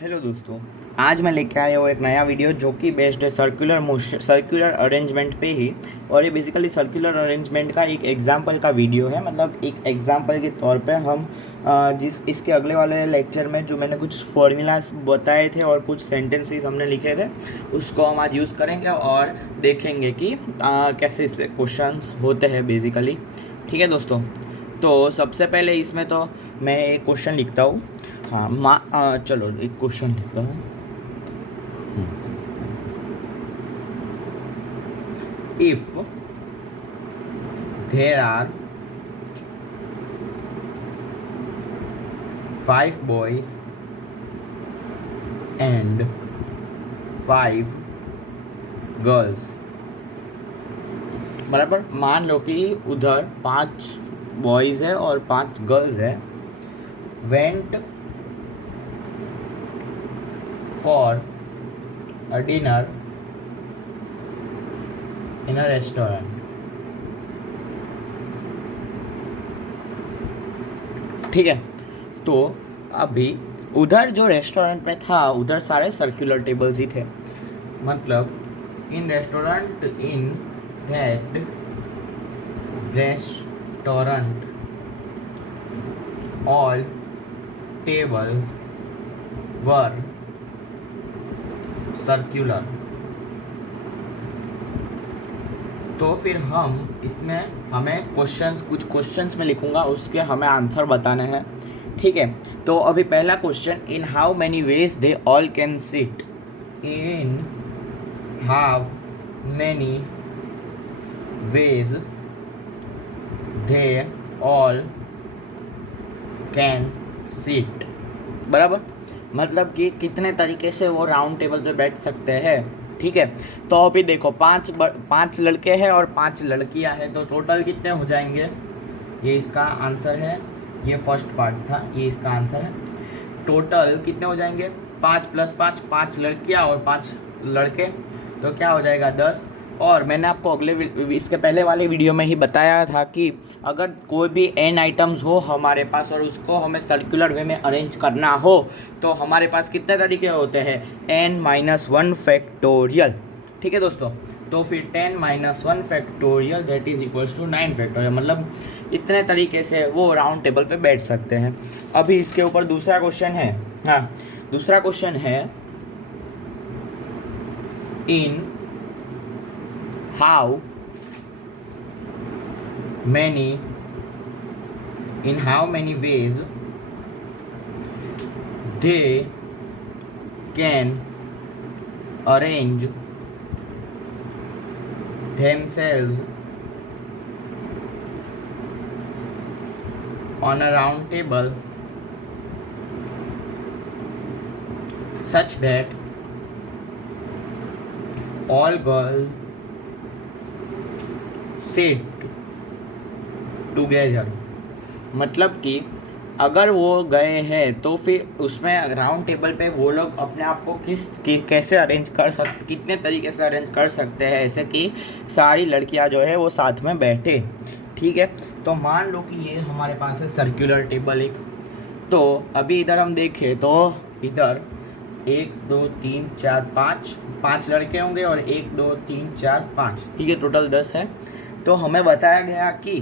Hello दोस्तों। आज मैं लेके आया हूँ एक नया वीडियो जो कि बेस्ड है सर्कुलर अरेंजमेंट पे ही। और ये बेसिकली सर्कुलर अरेंजमेंट का एक एग्जांपल का वीडियो है। मतलब एक एग्जांपल के तौर पे हम जिस इसके अगले वाले लेक्चर में जो मैंने कुछ फॉर्मूलाज बताए थे और कुछ सेंटेंसेस हमने लिखे थे उसको हम आज यूज़ करेंगे और देखेंगे कि कैसे इस पर क्वेश्चंस होते हैं बेसिकली। ठीक है दोस्तों, तो सबसे पहले इसमें तो मैं एक क्वेश्चन लिखता हूँ। हाँ, चलो एक क्वेश्चन लिखता हूँ। If there are 5 boys and 5 girls, बराबर मान लो कि उधर 5 बॉयज़ है और 5 गर्ल्स है। Went for a dinner in a restaurant. ठीक है, तो अभी उधर जो रेस्टोरेंट में था उधर सारे सर्कुलर टेबल्स ही थे। मतलब in restaurant, in that restaurant all tables were circular. तो फिर हम इसमें हमें कुछ क्वेश्चंस में लिखूंगा, उसके हमें आंसर बताने हैं। ठीक है, तो अभी पहला question, in how many veg they all can sit. In how many veg they all can sit, बराबर। मतलब कि कितने तरीके से वो राउंड टेबल पे बैठ सकते हैं। ठीक है, तो अभी देखो पांच लड़के हैं और 5 लड़कियां हैं, तो टोटल कितने हो जाएंगे। ये इसका आंसर है, ये फर्स्ट पार्ट था, ये इसका आंसर है। टोटल कितने हो जाएंगे, 5 + 5, 5 लड़कियां और 5 लड़के, तो क्या हो जाएगा 10। और मैंने आपको इसके पहले वाले वीडियो में ही बताया था कि अगर कोई भी n आइटम्स हो हमारे पास और उसको हमें सर्कुलर वे में अरेंज करना हो तो हमारे पास कितने तरीके होते हैं, n-1 फैक्टोरियल। ठीक है दोस्तों, तो फिर 10-1 factorial that is equals to 9 factorial. मतलब इतने तरीके से वो राउंड टेबल पे बैठ सकते हैं। अभी इसके ऊपर दूसरा क्वेश्चन है। हाँ, दूसरा क्वेश्चन है, इन how many ways they can arrange themselves on a round table such that all girls sit together। मतलब कि अगर वो गए हैं तो फिर उसमें राउंड टेबल पे वो लोग अपने आप को कैसे अरेंज कर सकते, कितने तरीके से अरेंज कर सकते हैं ऐसे कि सारी लड़कियां जो है वो साथ में बैठे। ठीक है, तो मान लो कि ये हमारे पास है सर्कुलर टेबल एक। तो अभी इधर हम देखें तो इधर 1 2 3 4 5 लड़के होंगे और 1 2 3 4 5, ठीक है, टोटल 10 है। तो हमें बताया गया कि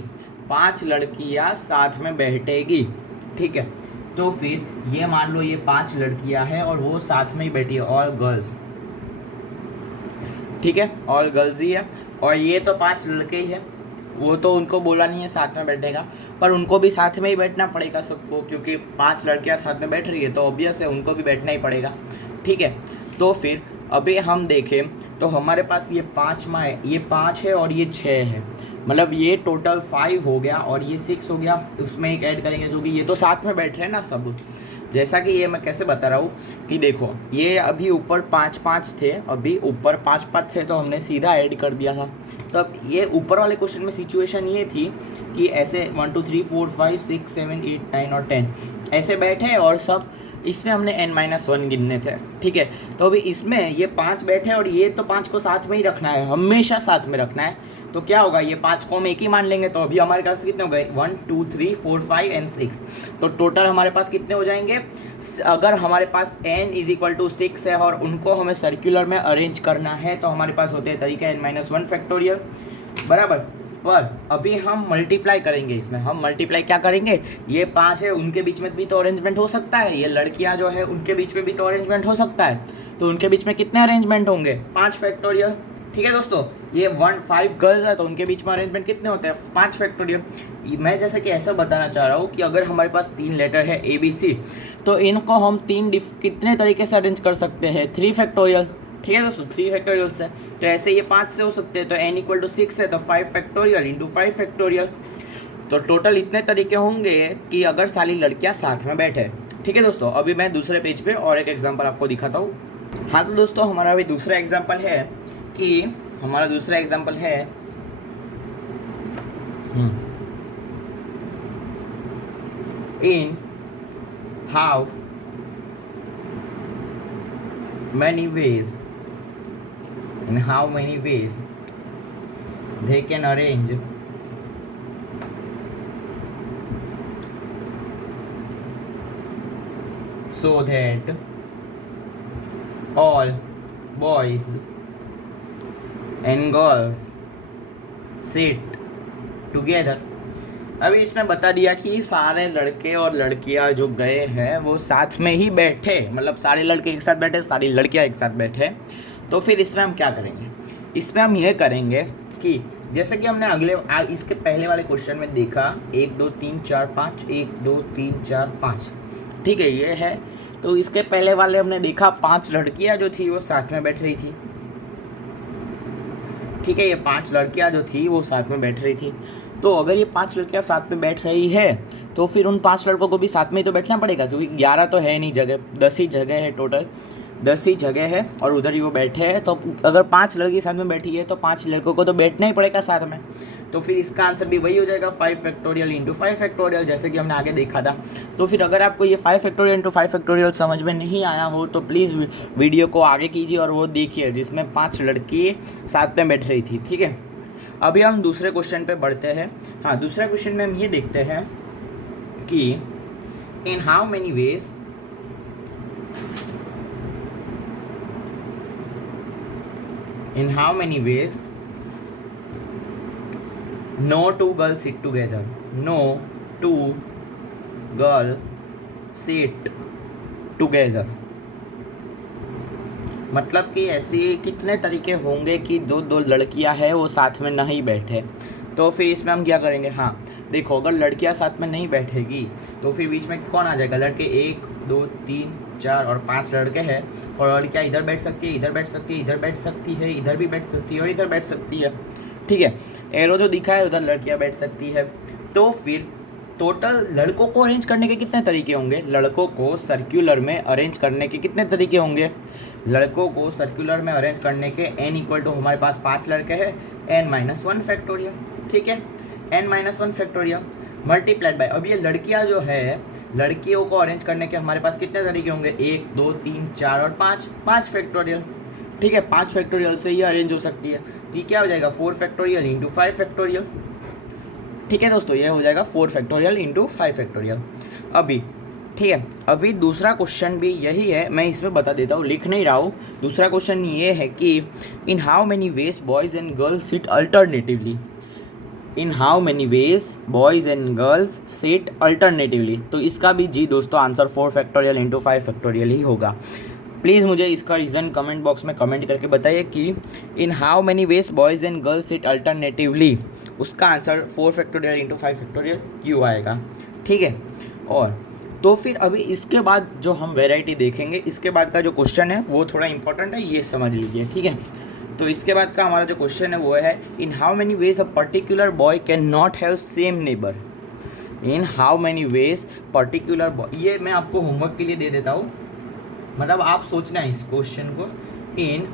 5 लड़कियां साथ में बैठेगी। ठीक है, तो फिर ये मान लो ये 5 लड़कियां हैं और वो साथ में ही बैठी है, ऑल गर्ल्स। ठीक है, ऑल गर्ल्स ही है। और ये तो 5 लड़के ही है, वो तो उनको बोला नहीं है साथ में बैठेगा, पर उनको भी साथ में ही बैठना पड़ेगा सबको, क्योंकि 5 लड़कियां साथ में बैठ रही है तो ऑब्वियस है उनको भी बैठना ही पड़ेगा। ठीक है, तो फिर अभी हम देखें तो हमारे पास ये 5 है और ये 6 है। मतलब ये टोटल 5 हो गया और ये 6 हो गया, उसमें एक ऐड करेंगे क्योंकि ये तो साथ में बैठ रहे हैं ना सब। जैसा कि ये मैं कैसे बता रहा हूँ कि देखो ये अभी ऊपर 5-5 थे, अभी ऊपर 5-5 थे तो हमने सीधा ऐड कर दिया था। तब ये ऊपर वाले क्वेश्चन में सिचुएशन ये थी कि ऐसे 1 2 3 4 5 6 7 8 9 और 10 ऐसे बैठे और सब इसमें हमने n-1 गिनने थे, ठीक है। तो अभी इसमें ये 5 बैठे और ये तो 5 को साथ में ही रखना है, हमेशा साथ में रखना है। तो क्या होगा, ये 5 को हम एक ही मान लेंगे। तो अभी हमारे पास कितने हो गए, 1 2 3 4 5 एंड 6। तो टोटल हमारे पास कितने हो जाएंगे, अगर हमारे पास n = 6 है और उनको हमें सर्कुलर में अरेंज करना है तो हमारे पास होते हैं तरीके n-1 फैक्टोरियल, बराबर। पर अभी हम मल्टीप्लाई करेंगे, इसमें हम मल्टीप्लाई क्या करेंगे, ये 5 है उनके बीच में भी तो अरेंजमेंट हो सकता है, ये लड़कियां जो है उनके बीच में भी तो अरेंजमेंट हो सकता है। तो उनके बीच में कितने अरेंजमेंट होंगे, 5 फैक्टोरियल, ठीक है दोस्तों। ये 5 गर्ल्स है तो उनके बीच में अरेंजमेंट कितने होते हैं, 5 फैक्टोरियल। मैं जैसे कि ऐसा बताना चाह रहा हूँ कि अगर हमारे पास 3 लेटर है ABC, तो इनको हम कितने तरीके से अरेंज कर सकते हैं, 3 फैक्टोरियल, ठीक है दोस्तों, 3 फैक्टोरियल से। तो ऐसे ये 5 से हो सकते हैं, तो n = 6 है तो 5 फैक्टोरियल इंटू 5 फैक्टोरियल। तो टोटल इतने तरीके होंगे कि अगर सारी लड़कियां साथ में बैठे, ठीक है दोस्तों। अभी मैं दूसरे पेज पे और एक एग्जांपल आपको दिखाता हूँ। हाँ तो दोस्तों हमारा अभी दूसरा एग्जांपल है कि हमारा दूसरा एग्जांपल है in how many ways they can arrange so that all boys and girls sit together। अभी इसमें बता दिया कि सारे लड़के और लड़कियां जो गए हैं वो साथ में ही बैठे, मतलब सारे लड़के एक साथ बैठे, सारी लड़कियां एक साथ बैठे। तो फिर इसमें हम क्या करेंगे, इसमें हम यह करेंगे कि जैसे कि हमने इसके पहले वाले क्वेश्चन में देखा 1 2 3 4 5, 1 2 3 4 5, ठीक है, ये है। तो इसके पहले वाले हमने देखा 5 लड़कियां जो थी वो साथ में बैठ रही थी, ठीक है, ये 5 लड़कियां जो थी वो साथ में बैठ रही थी। तो अगर ये 5 लड़कियां साथ में बैठ रही है तो फिर उन 5 लड़कों को भी साथ में ही तो बैठना पड़ेगा, क्योंकि 11 तो है नहीं जगह, 10 ही जगह है, टोटल 10 ही जगह है और उधर ही वो बैठे हैं। तो अगर 5 लड़की साथ में बैठी है तो 5 लड़कों को तो बैठना ही पड़ेगा साथ में। तो फिर इसका आंसर भी वही हो जाएगा 5 फैक्टोरियल इंटू 5 फैक्टोरियल, जैसे कि हमने आगे देखा था। तो फिर अगर आपको ये 5 फैक्टोरियल इंटू 5 फैक्टोरियल समझ में नहीं आया हो तो प्लीज़ वीडियो को आगे कीजिए और वो देखिए जिसमें 5 लड़की साथ में बैठ रही थी, ठीक है। अभी हम दूसरे क्वेश्चन पे बढ़ते हैं। हाँ, दूसरे क्वेश्चन में हम ये देखते हैं कि in how many veg no two girls sit together, no two girls sit together। मतलब कि ऐसे कितने तरीके होंगे कि दो लड़कियां हैं वो साथ में नहीं बैठे। तो फिर इसमें हम क्या करेंगे, हाँ देखो, अगर लड़कियां साथ में नहीं बैठेगी तो फिर बीच में कौन आ जाएगा, लड़के 1 2 3 4 और 5 लड़के हैं, और लड़कियां इधर बैठ सकती है, इधर बैठ सकती है, इधर बैठ सकती है, इधर भी बैठ सकती है और इधर बैठ सकती है, ठीक है। एरो जो दिखा है उधर लड़कियां बैठ सकती है। तो फिर टोटल लड़कों को अरेंज करने के कितने तरीके होंगे, लड़कों को सर्कुलर में अरेंज करने के कितने तरीके होंगे, लड़कों को सर्कुलर में अरेंज करने के n = हमारे पास 5 लड़के हैं, n-1 फैक्टोरियल, ठीक है, n-1 फैक्टोरियल मल्टीप्लाइड बाय। अब ये लड़कियां जो है, लड़कियों को अरेंज करने के हमारे पास कितने तरीके होंगे, 1 2 3 4 और 5 फैक्टोरियल, ठीक है, 5 फैक्टोरियल से ही अरेंज हो सकती है। तो क्या हो जाएगा 4 फैक्टोरियल इंटू 5 फैक्टोरियल, ठीक है दोस्तों, ये हो जाएगा 4 फैक्टोरियल इंटू 5 फैक्टोरियल। अभी ठीक है, अभी दूसरा क्वेश्चन भी यही है, मैं इसमें बता देता हूँ, लिख नहीं रहा हूँ। दूसरा क्वेश्चन ये है कि in how many ways boys and girls sit alternatively, in how many ways boys and girls sit alternatively. तो इसका भी जी दोस्तों आंसर 4 फैक्टोरियल इंटू 5 फैक्टोरियल ही होगा। प्लीज़ मुझे इसका रीज़न कमेंट बॉक्स में कमेंट करके बताइए कि in how many ways boys and girls sit alternatively, उसका आंसर 4 फैक्टोरियल इंटू 5 फैक्टोरियल क्यों आएगा, ठीक है। और तो फिर अभी इसके बाद जो हम वैरायटी देखेंगे, इसके बाद का जो क्वेश्चन है वो थोड़ा इंपॉर्टेंट है, ये समझ लीजिए, ठीक है। तो इसके बाद का हमारा जो क्वेश्चन है वो है इन how many veg a particular boy can not have same neighbour, in how many veg particular boy. ये मैं आपको होमवर्क के लिए दे देता हूँ, मतलब आप सोचना है इस क्वेश्चन को, इन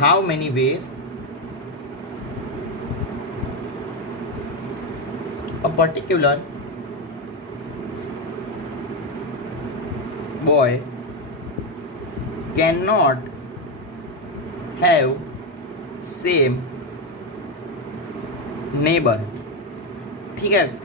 how many veg a particular boy can not have same neighbour. ठीक है,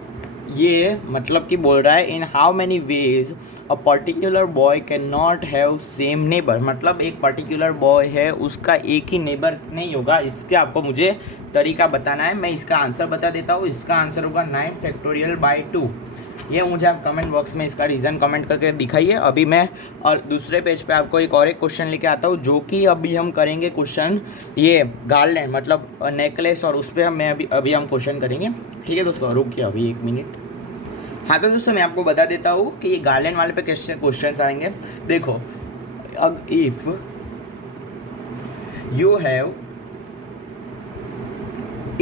ये मतलब कि बोल रहा है इन how many veg a particular boy can not have same neighbour, मतलब एक पर्टिकुलर बॉय है उसका एक ही नेबर नहीं होगा, इसके आपको मुझे तरीका बताना है। मैं इसका आंसर बता देता हूँ, इसका आंसर होगा 9 फैक्टोरियल बाई 2। ये मुझे आप कमेंट बॉक्स में इसका रीज़न कमेंट करके दिखाइए। अभी मैं और दूसरे पेज पे आपको एक और एक क्वेश्चन लेके आता हूँ, जो कि अभी हम करेंगे क्वेश्चन ये गार्लैंड मतलब नेकलेस, और उस पर मैं अभी हम क्वेश्चन करेंगे। ठीक है दोस्तों, रुकिए अभी 1 मिनट। हाँ तो दोस्तों मैं आपको बता देता हूँ कि ये गार्लैंड वाले पे कैसे क्वेश्चन आएंगे। देखो, इफ यू हैव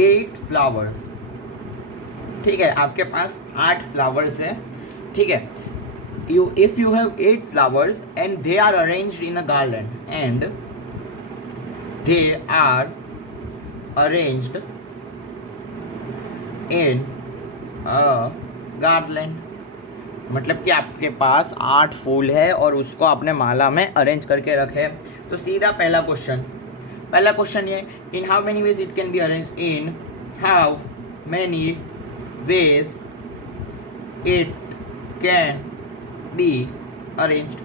8 फ्लावर्स, ठीक है, आपके पास 8 फ्लावर्स है। ठीक है, if you have 8 flowers and they are arranged in a garland and they are arranged in a garland, मतलब कि आपके पास 8 फूल है और उसको आपने माला में अरेंज करके रखे। तो सीधा पहला क्वेश्चन ये, इन how many veg it can be arrange, in how many veg it can be arranged.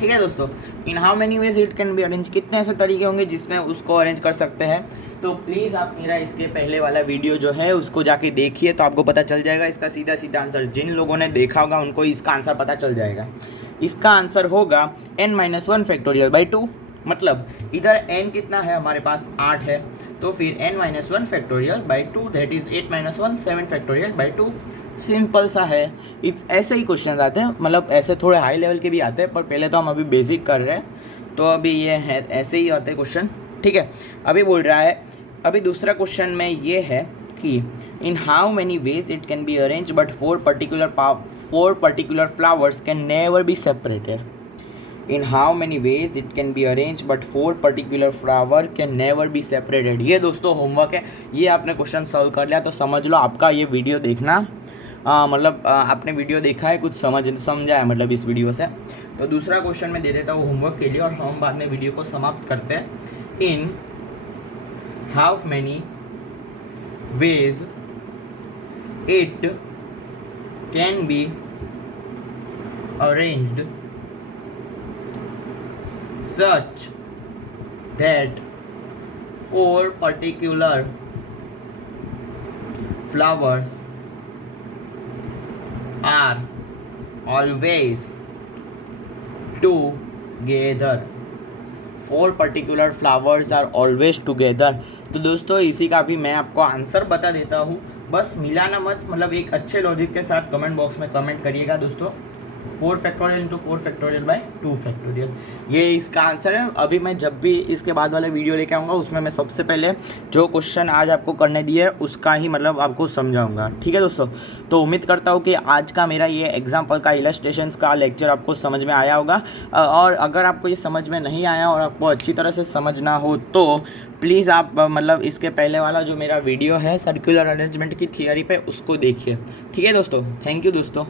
ठीक है दोस्तों, इन how many veg it can be arrange, कितने ऐसे तरीके होंगे जिसमें उसको अरेंज कर सकते हैं। तो प्लीज़ आप मेरा इसके पहले वाला वीडियो जो है उसको जाके देखिए, तो आपको पता चल जाएगा इसका सीधा सीधा आंसर। जिन लोगों ने देखा होगा उनको इसका आंसर पता चल जाएगा। इसका आंसर होगा n-1 फैक्टोरियल बाई 2, मतलब इधर n कितना है हमारे पास 8 है, तो फिर n-1 factorial by 2 that is 8-1 7 factorial by 2। Simple सा है। ऐसे ही क्वेश्चन आते हैं, मतलब ऐसे थोड़े हाई लेवल के भी आते हैं, पर पहले तो हम अभी बेसिक कर रहे हैं, तो अभी ये है ऐसे ही आते हैं क्वेश्चन। ठीक है, अभी बोल रहा है, अभी दूसरा क्वेश्चन में ये है कि in how many ways it can be arrange but 4 particular flowers can never be separated. In how many ways it can be arrange but 4 particular flower can never be separated. ये दोस्तों homework है, ये आपने question solve कर लिया तो समझ लो आपका ये वीडियो देखना मतलब आपने वीडियो देखा है, कुछ समझा है मतलब इस वीडियो से। तो दूसरा क्वेश्चन मैं दे देता हूँ होमवर्क के लिए और हम बाद में वीडियो को समाप्त करते हैं। In how many ways it can be arranged such that 4 particular flowers are always together। 4 particular flowers are always together. तो दोस्तों इसी का भी मैं आपको आंसर बता देता हूँ, बस मिलाना मत, मतलब एक अच्छे लॉजिक के साथ कमेंट बॉक्स में कमेंट करिएगा दोस्तों। 4 factorial into 4 factorial by 2 factorial, ये इसका आंसर है। अभी मैं जब भी इसके बाद वाले वीडियो लेके आऊँगा उसमें मैं सबसे पहले जो क्वेश्चन आज आपको करने दिए उसका ही मतलब आपको समझाऊंगा। ठीक है दोस्तों, तो उम्मीद करता हूँ कि आज का मेरा ये एग्जाम्पल का इलस्ट्रेशंस का लेक्चर आपको समझ में आया होगा। और अगर आपको ये समझ में नहीं आया और आपको अच्छी तरह से समझना हो तो प्लीज़ आप मतलब इसके पहले वाला जो मेरा वीडियो है सर्कुलर अरेंजमेंट की थियरी पे उसको देखिए। ठीक है दोस्तों, थैंक यू दोस्तों।